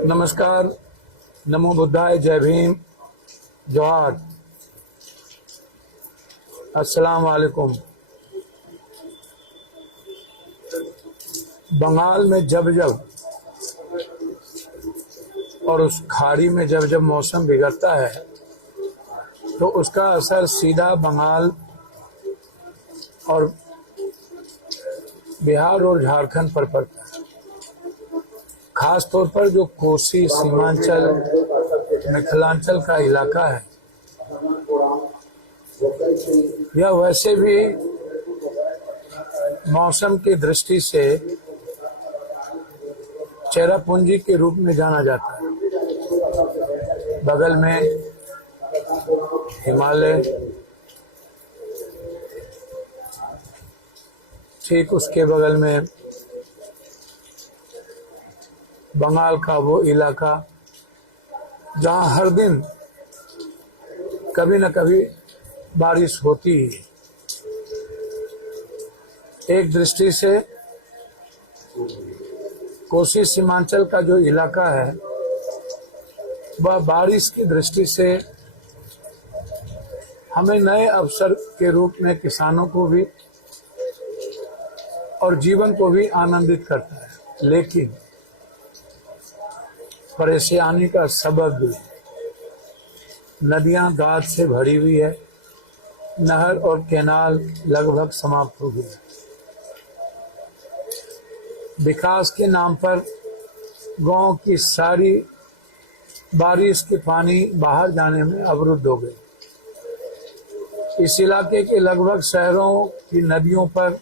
नमस्कार, नमो बुद्धाय, जय भीम, जोहार, अस्सलाम वालेकुम। बंगाल में जब जब और उस खाड़ी में जब जब मौसम बिगड़ता है तो उसका असर सीधा बंगाल और बिहार और झारखंड पर पड़ता है। खास तौर पर जो कोसी, सीमांचल, मिथिलांचल का इलाका है, यह वैसे भी मौसम की दृष्टि से चेरापूंजी के रूप में जाना जाता है। बगल में हिमालय, ठीक उसके बगल में बंगाल का वो इलाका जहाँ हर दिन कभी न कभी बारिश होती है। एक दृष्टि से कोसी सीमांचल का जो इलाका है वह बारिश की दृष्टि से हमें नए अवसर के रूप में किसानों को भी और जीवन को भी आनंदित करता है, लेकिन परेशानी का सबब भी नदियां दाद से भरी हुई है, नहर और कैनाल लगभग समाप्त हो गई। विकास के नाम पर गांव की सारी बारिश के पानी बाहर जाने में अवरुद्ध हो गए। इस इलाके के लगभग शहरों की नदियों पर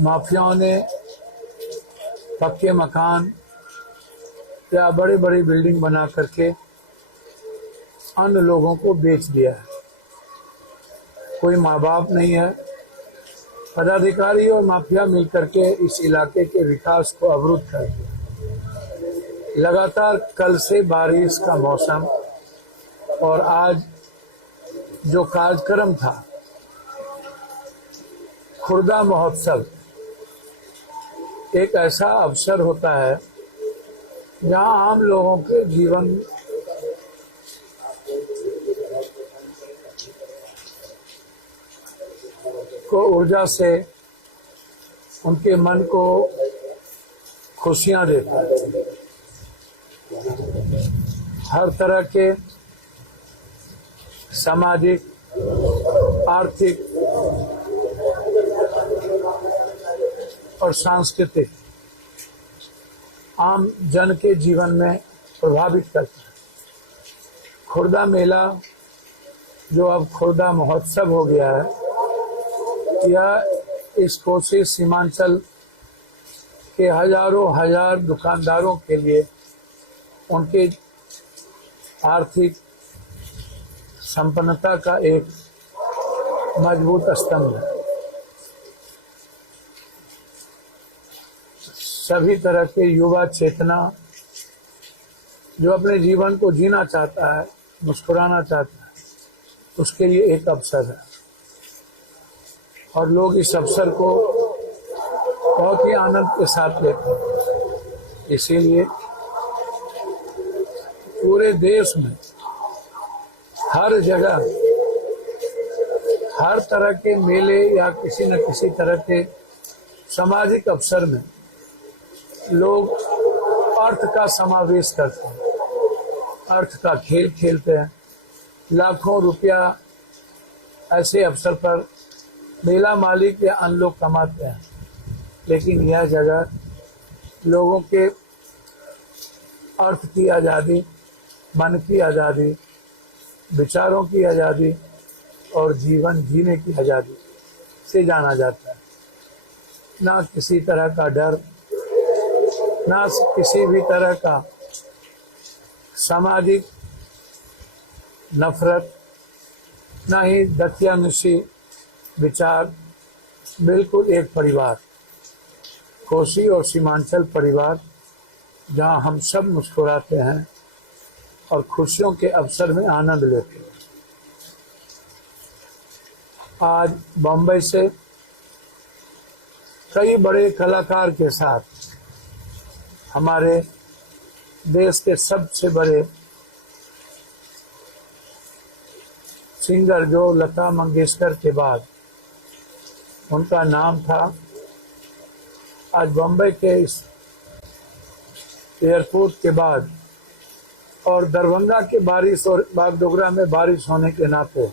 माफियाओं ने पक्के मकान या बड़ी बड़ी बिल्डिंग बना करके अन्य लोगों को बेच दिया है। कोई माँ बाप नहीं है। पदाधिकारी और माफिया मिलकर के इस इलाके के विकास को अवरुद्ध कर दिया। लगातार कल से बारिश का मौसम और आज जो कार्यक्रम था खुर्दा महोत्सव, एक ऐसा अवसर होता है जहाँ आम लोगों के जीवन को ऊर्जा से उनके मन को खुशियाँ देता है। हर तरह के सामाजिक, आर्थिक और सांस्कृतिक आम जन के जीवन में प्रभावित करता है। खुर्दा मेला, जो अब खुर्दा महोत्सव हो गया है, यह इस कोसी सीमांचल के हजारों हजार दुकानदारों के लिए उनके आर्थिक संपन्नता का एक मजबूत स्तंभ है। सभी तरह के युवा चेतना जो अपने जीवन को जीना चाहता है, मुस्कुराना चाहता है, उसके लिए एक अवसर है और लोग इस अवसर को बहुत ही आनंद के साथ लेते हैं। इसीलिए पूरे देश में हर जगह हर तरह के मेले या किसी न किसी तरह के सामाजिक अवसर में लोग अर्थ का समावेश करते हैं, अर्थ का खेल खेलते हैं। लाखों रुपया ऐसे अवसर पर मेला मालिक या अन्य लोग कमाते हैं, लेकिन यह जगह लोगों के अर्थ की आज़ादी, मन की आज़ादी, विचारों की आज़ादी और जीवन जीने की आज़ादी से जाना जाता है। ना किसी तरह का डर, ना किसी भी तरह का सामाजिक नफरत, ना ही दत्यानुसी विचार। बिल्कुल एक परिवार, कोसी और सीमांचल परिवार, जहां हम सब मुस्कुराते हैं और खुशियों के अवसर में आनंद लेते हैं। आज बम्बई से कई बड़े कलाकार के साथ हमारे देश के सबसे बड़े सिंगर जो लता मंगेशकर के बाद उनका नाम था, आज बम्बई के इस एयरपोर्ट के बाद और दरभंगा के बारिश और बागडोगरा में बारिश होने के नाते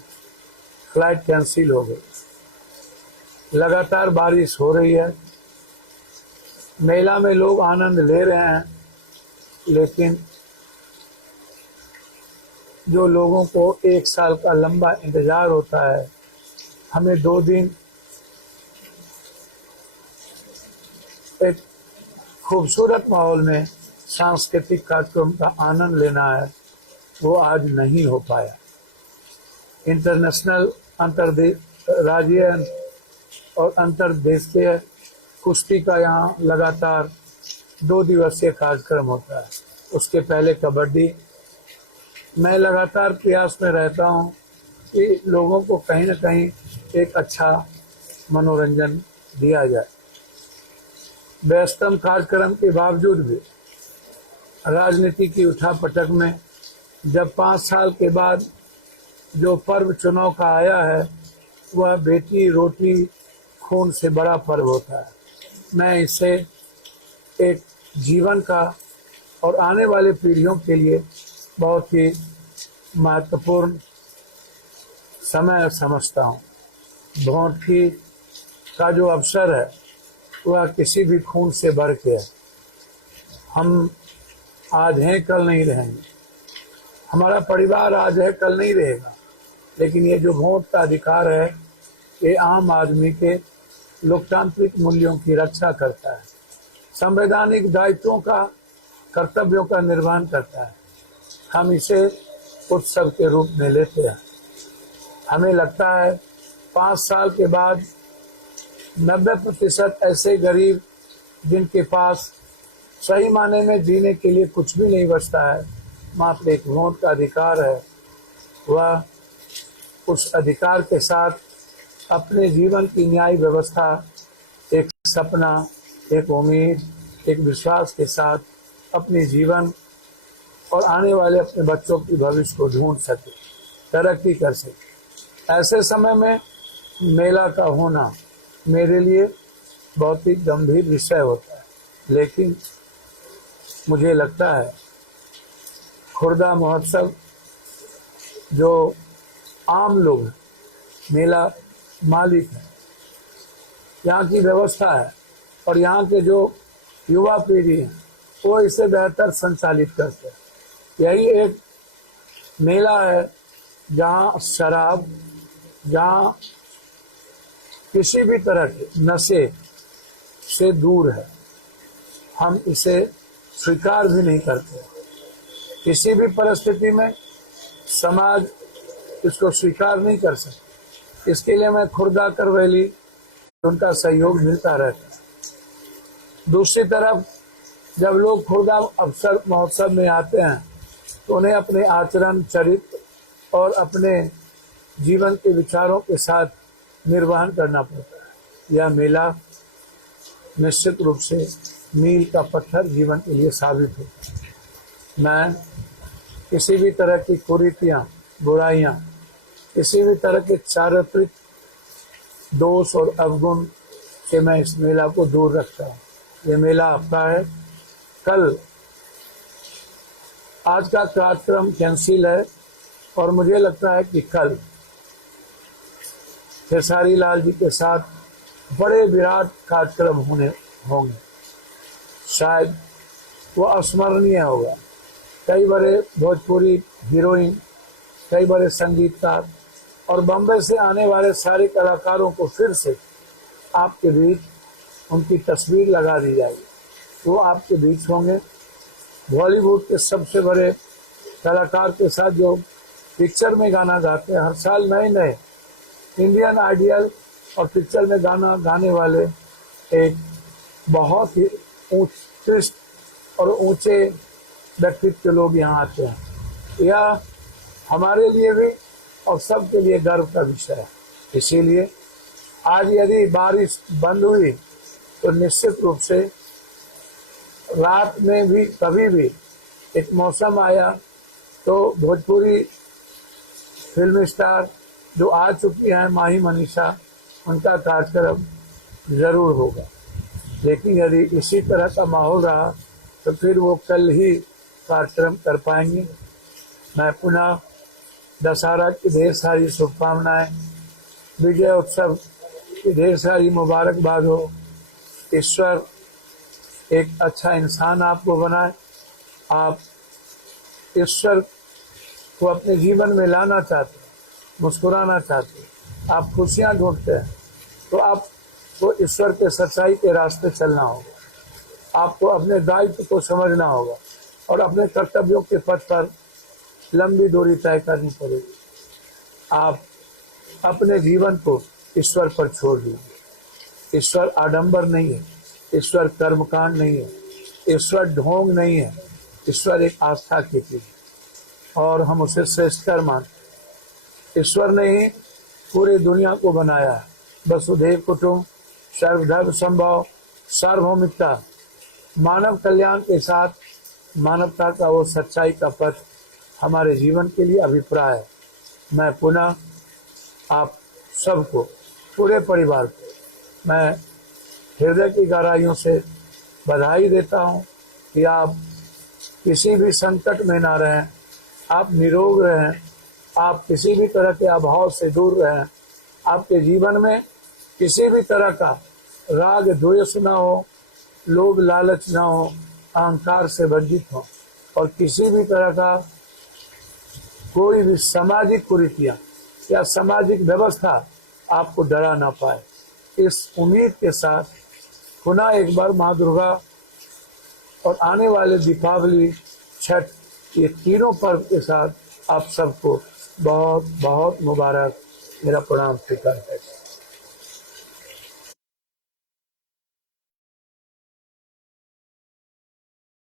फ्लाइट कैंसिल हो गई। लगातार बारिश हो रही है, मेला में लोग आनंद ले रहे हैं, लेकिन जो लोगों को 1 साल का लंबा इंतजार होता है, हमें 2 दिन एक खूबसूरत माहौल में सांस्कृतिक कार्यक्रम का आनंद लेना है, वो आज नहीं हो पाया। इंटरनेशनल राज्य और अंतर्देशीय कुश्ती का यहाँ लगातार 2 दिवसीय कार्यक्रम होता है। उसके पहले कबड्डी। मैं लगातार प्रयास में रहता हूँ कि लोगों को कहीं न कहीं एक अच्छा मनोरंजन दिया जाए। व्यस्तम कार्यक्रम के बावजूद भी राजनीति की उठापटक में जब 5 साल के बाद जो पर्व चुनाव का आया है, वह बेटी रोटी खून से बड़ा पर्व होता है। मैं इसे एक जीवन का और आने वाले पीढ़ियों के लिए बहुत ही महत्वपूर्ण समय समझता हूँ। वोट की का जो अवसर है वह किसी भी खून से बढ़ के है। हम आज हैं, कल नहीं रहेंगे। हमारा परिवार आज है, कल नहीं रहेगा। लेकिन ये जो वोट का अधिकार है, ये आम आदमी के लोकतांत्रिक मूल्यों की रक्षा करता है, संवैधानिक दायित्वों का, कर्तव्यों का निर्वहन करता है। हम इसे उत्सव के रूप में लेते हैं। हमें लगता है 5 साल के बाद 90% ऐसे गरीब जिनके पास सही माने में जीने के लिए कुछ भी नहीं बचता है, मात्र एक वोट का अधिकार है, वह उस अधिकार के साथ अपने जीवन की न्याय व्यवस्था, एक सपना, एक उम्मीद, एक विश्वास के साथ अपने जीवन और आने वाले अपने बच्चों की भविष्य को ढूंढ सके, तरक्की कर सके। ऐसे समय में मेला का होना मेरे लिए बहुत ही गंभीर विषय होता है। लेकिन मुझे लगता है खुर्दा महोत्सव जो आम लोग हैं, मेला मालिक है, यहाँ की व्यवस्था है और यहाँ के जो युवा पीढ़ी है वो इसे बेहतर संचालित करते हैं। यही एक मेला है जहाँ शराब, जहाँ किसी भी तरह के नशे से दूर है। हम इसे स्वीकार भी नहीं करते। किसी भी परिस्थिति में समाज इसको स्वीकार नहीं कर सकता। इसके लिए मैं खुर्दा करवैली उनका सहयोग मिलता रहता है। दूसरी तरफ जब लोग खुर्दा अवसर महोत्सव में आते हैं तो उन्हें अपने आचरण, चरित्र और अपने जीवन के विचारों के साथ निर्वहन करना पड़ता है। यह मेला निश्चित रूप से मील का पत्थर जीवन के लिए साबित होता है। मैं किसी भी तरह की कुरीतियाँ, बुराइयाँ, किसी भी तरह के चारित्रिक दोष और अवगुण से मैं इस मेला को दूर रखता हूँ। ये मेला आपका है। कल आज का कार्यक्रम कैंसिल है और मुझे लगता है कि कल खेसारी लाल जी के साथ बड़े विराट कार्यक्रम होंगे। शायद वो अस्मरणीय होगा। कई बड़े भोजपुरी हीरोइन, कई बड़े संगीतकार और बम्बई से आने वाले सारे कलाकारों को फिर से आपके बीच उनकी तस्वीर लगा दी जाएगी। वो आपके बीच होंगे। बॉलीवुड के सबसे बड़े कलाकार के साथ जो पिक्चर में गाना गाते हैं, हर साल नए नए इंडियन आइडियल और पिक्चर में गाना गाने वाले एक बहुत ही उत्कृष्ट और ऊंचे व्यक्तित्व के लोग यहाँ आते हैं। यह हमारे लिए भी और सबके लिए गर्व का विषय है। इसीलिए आज यदि बारिश बंद हुई तो निश्चित रूप से रात में भी कभी भी एक मौसम आया तो भोजपुरी फिल्म स्टार जो आ चुकी हैं माही मनीषा, उनका कार्यक्रम ज़रूर होगा। लेकिन यदि इसी तरह का माहौल रहा तो फिर वो कल ही कार्यक्रम कर पाएंगे। मैं पुनः दशहरा की ढेर सारी शुभकामनाएं, विजय उत्सव की ढेर सारी मुबारकबाद हो। ईश्वर एक अच्छा इंसान आपको बनाए। आप ईश्वर को अपने जीवन में लाना चाहते हैं, मुस्कुराना चाहते हैं, आप खुशियाँ ढूंढते हैं, तो आपको ईश्वर के सच्चाई के रास्ते चलना होगा। आपको अपने दायित्व को समझना होगा और अपने कर्तव्यों के पथ पर लंबी दूरी तय करनी पड़ेगी। आप अपने जीवन को ईश्वर पर छोड़ दीजिए। ईश्वर आडंबर नहीं है, ईश्वर कर्मकांड नहीं है, ईश्वर ढोंग नहीं है, ईश्वर एक आस्था की चीज है और हम उसे श्रेष्ठकर मानते। ईश्वर ने ही पूरी दुनिया को बनाया है। वसुधैव कुटुंब, सर्वधर्म संभव, सार्वभौमिकता, मानव कल्याण के साथ मानवता का वो सच्चाई का पथ हमारे जीवन के लिए अभिप्राय है। मैं पुनः आप सबको, पूरे परिवार को मैं हृदय की गहराइयों से बधाई देता हूँ कि आप किसी भी संकट में ना रहें, आप निरोग रहें, आप किसी भी तरह के अभाव से दूर रहें, आपके जीवन में किसी भी तरह का राग द्वेष ना हो, लोभ लालच ना हो, अहंकार से वर्जित हो और किसी भी तरह का कोई भी सामाजिक कुरीतियाँ या सामाजिक व्यवस्था आपको डरा ना पाए। इस उम्मीद के साथ पुनः एक बार माँ दुर्गा और आने वाले दीपावली, छठ, ये तीनों पर्व के साथ आप सबको बहुत बहुत मुबारक। मेरा प्रणाम स्वीकार है।